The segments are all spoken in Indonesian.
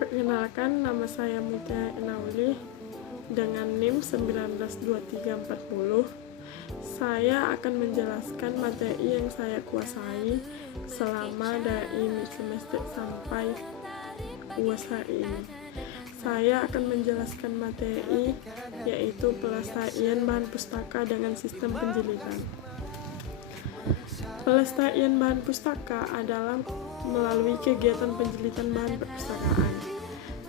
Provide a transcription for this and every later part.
Perkenalkan, nama saya Mutia Enauli dengan NIM 192340. Saya akan menjelaskan materi yang saya kuasai selama dari mid semester sampai UAS hari ini. Saya akan menjelaskan materi yaitu pelestarian bahan pustaka dengan sistem penjilitan. Pelestarian bahan pustaka adalah melalui kegiatan penjilitan bahan perpustakaan.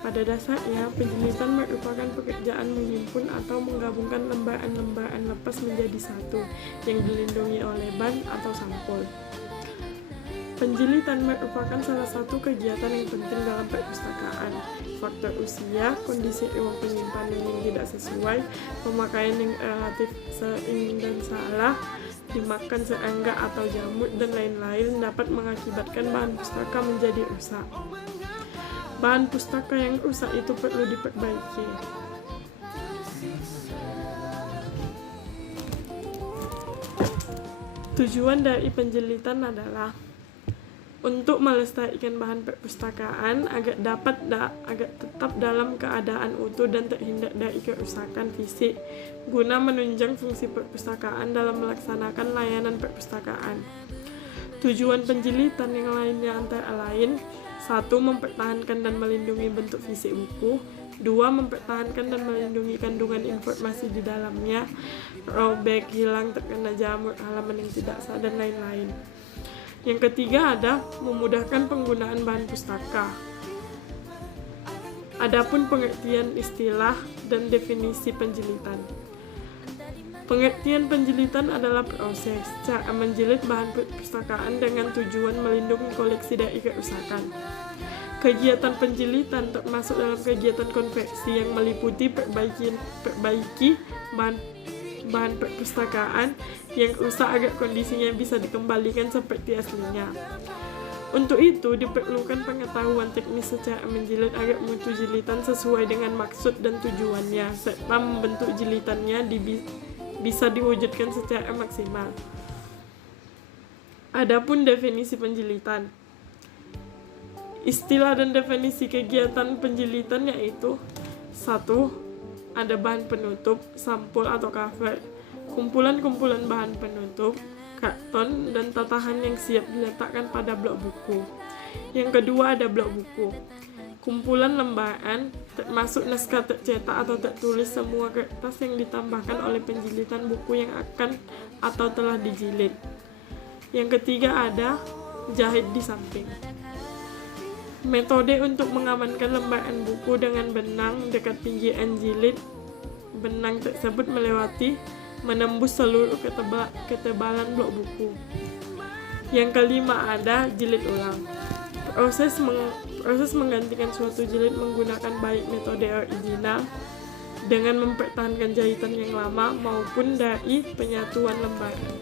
Pada dasarnya, penjilitan merupakan pekerjaan menghimpun atau menggabungkan lembaran-lembaran lepas menjadi satu yang dilindungi oleh ban atau sampul. Penjilitan merupakan salah satu kegiatan yang penting dalam perpustakaan. Faktor usia, kondisi ruang penyimpanan yang tidak sesuai, pemakaian yang relatif sering dan salah, dimakan serangga atau jamur, dan lain-lain dapat mengakibatkan bahan pustaka menjadi rusak. Bahan pustaka yang rusak itu perlu diperbaiki. Tujuan dari penjilitan adalah untuk melestarikan bahan perpustakaan agar tetap dalam keadaan utuh dan terhindar dari kerusakan fisik, guna menunjang fungsi perpustakaan dalam melaksanakan layanan perpustakaan. Tujuan penjilitan yang lainnya antara lain: 1. Mempertahankan dan melindungi bentuk fisik buku. 2. Mempertahankan dan melindungi kandungan informasi di dalamnya, robek, hilang, terkena jamur, halaman yang tidak sah, dan lain-lain. Yang ketiga ada memudahkan penggunaan bahan pustaka. Adapun pengertian istilah dan definisi penjilitan. Pengertian penjilitan adalah proses cara menjilid bahan perpustakaan dengan tujuan melindungi koleksi dari kerusakan. Kegiatan penjilitan termasuk dalam kegiatan konversi yang meliputi perbaiki bahan perpustakaan yang rusak agar kondisinya bisa dikembalikan seperti aslinya. Untuk itu diperlukan pengetahuan teknis secara menjilid agar mutu jilitan sesuai dengan maksud dan tujuannya, serta membentuk jilitannya bisa diwujudkan secara maksimal. Adapun definisi penjilitan. Istilah dan definisi kegiatan penjilitan yaitu: 1. Ada bahan penutup, sampul atau cover, kumpulan-kumpulan bahan penutup, karton, dan tatahan yang siap diletakkan pada blok buku. Yang kedua ada blok buku, kumpulan lembaran, termasuk naskah tercetak atau tertulis, semua kertas yang ditambahkan oleh penjilitan buku yang akan atau telah dijilid. Yang ketiga ada jahit di samping. Metode untuk mengamankan lembaran buku dengan benang dekat pinggiran jilid. Benang tersebut menembus seluruh ketebalan blok buku. Yang kelima ada jilid ulang. Proses menggantikan suatu jilid menggunakan baik metode original dengan mempertahankan jahitan yang lama maupun dari penyatuan lembaran.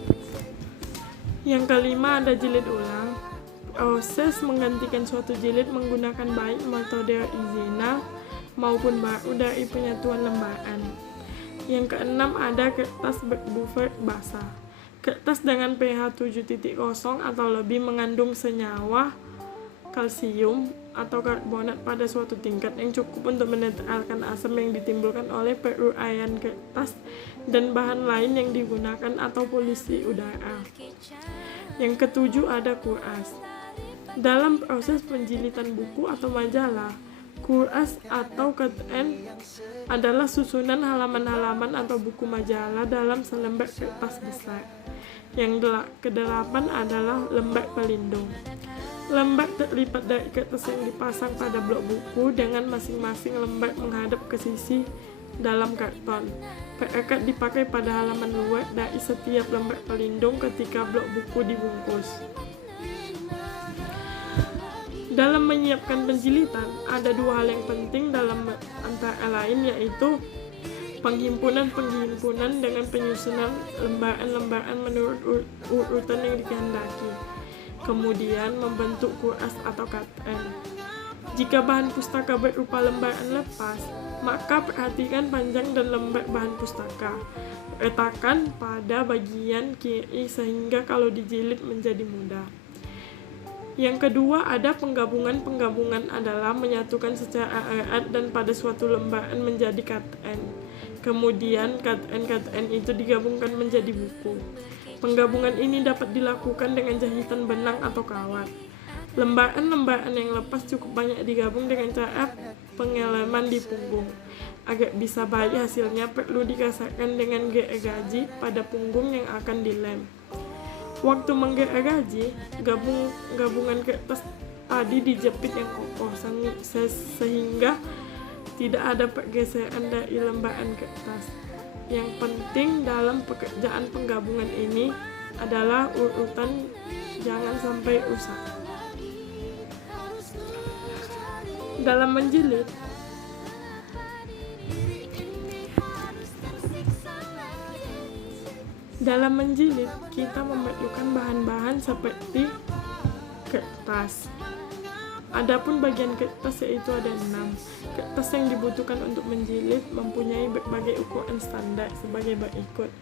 Yang kelima ada jilid ulang. Proses menggantikan suatu jilid menggunakan baik metode original maupun baru dari penyatuan lembaran. Yang keenam ada kertas buffer basah. Kertas dengan pH 7.0 atau lebih mengandung senyawa kalsium atau karbonat pada suatu tingkat yang cukup untuk menetralkan asam yang ditimbulkan oleh peruraian kertas dan bahan lain yang digunakan atau polusi udara. Yang ketujuh ada kuras. Dalam proses penjilitan buku atau majalah, kuras atau cut-end adalah susunan halaman-halaman atau buku majalah dalam selembar kertas besar. Yang kedelapan adalah lembar pelindung. Lembar terlipat dari kertas yang dipasang pada blok buku dengan masing-masing lembar menghadap ke sisi dalam karton. Perekat dipakai pada halaman luar dari setiap lembar pelindung ketika blok buku dibungkus. Dalam menyiapkan penjilitan, ada dua hal yang penting dalam antara lain yaitu penghimpunan dengan penyusunan lembaran-lembaran menurut urutan yang dikehendaki. Kemudian membentuk kuras atau cut-end. Jika bahan pustaka berupa lembaran lepas, maka perhatikan panjang dan lembar bahan pustaka. Letakkan pada bagian kiri sehingga kalau dijilid menjadi mudah. Yang kedua, ada penggabungan. Penggabungan adalah menyatukan secara erat dan pada suatu lembaran menjadi KTN. Kemudian KTN itu digabungkan menjadi buku. Penggabungan ini dapat dilakukan dengan jahitan benang atau kawat. Lembaran-lembaran yang lepas cukup banyak digabung dengan cara pengeleman di punggung. Agar bisa baik hasilnya, perlu dikasarkan dengan gergaji pada punggung yang akan dilem. Waktu menggergaji, gabungan kertas tadi dijepit yang kokoh sehingga tidak ada pergeseran dari lembaran kertas. Yang penting dalam pekerjaan penggabungan ini adalah urutan, jangan sampai rusak. Dalam menjilid, kita memerlukan bahan-bahan seperti kertas. Adapun bagian kertas yaitu ada 6. Kertas yang dibutuhkan untuk menjilid mempunyai berbagai ukuran standar sebagai berikut.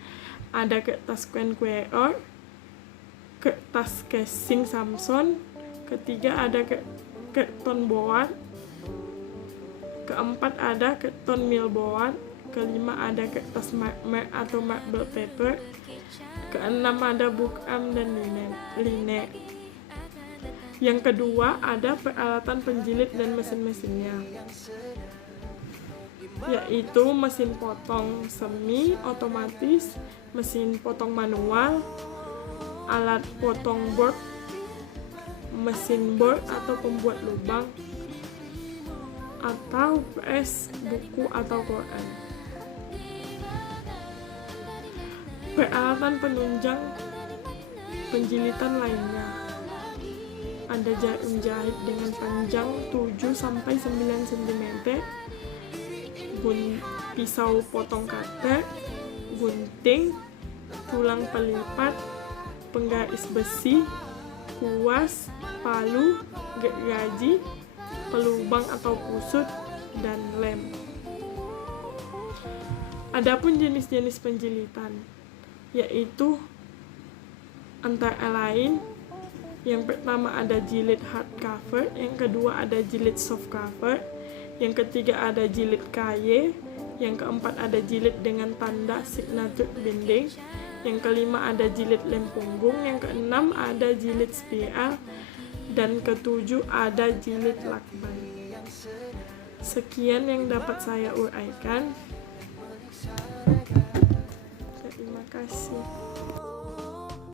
Ada kertas Quenqueror, kertas casing Samson, ketiga ada kerton board, keempat ada kerton millboard, kelima ada kertas marmer atau marble paper, keenam ada bukam dan liner. Yang kedua ada peralatan penjilid dan mesin-mesinnya, yaitu mesin potong semi otomatis, mesin potong manual, alat potong board, mesin board atau pembuat lubang, atau press buku atau koran. Peralatan penunjang penjilitan lainnya ada jarum jahit dengan panjang 7-9 cm, pisau potong cutter, gunting, tulang pelipat, penggaris besi, kuas, palu, gergaji, pelubang atau pusut, dan lem. Adapun jenis-jenis penjilitan yaitu antara lain, yang pertama ada jilid hardcover, yang kedua ada jilid softcover, yang ketiga ada jilid kaye, yang keempat ada jilid dengan tanda signature binding, yang kelima ada jilid lem punggung, yang keenam ada jilid spiral, dan ketujuh ada jilid lakban. Sekian yang dapat saya uraikan. Terima kasih.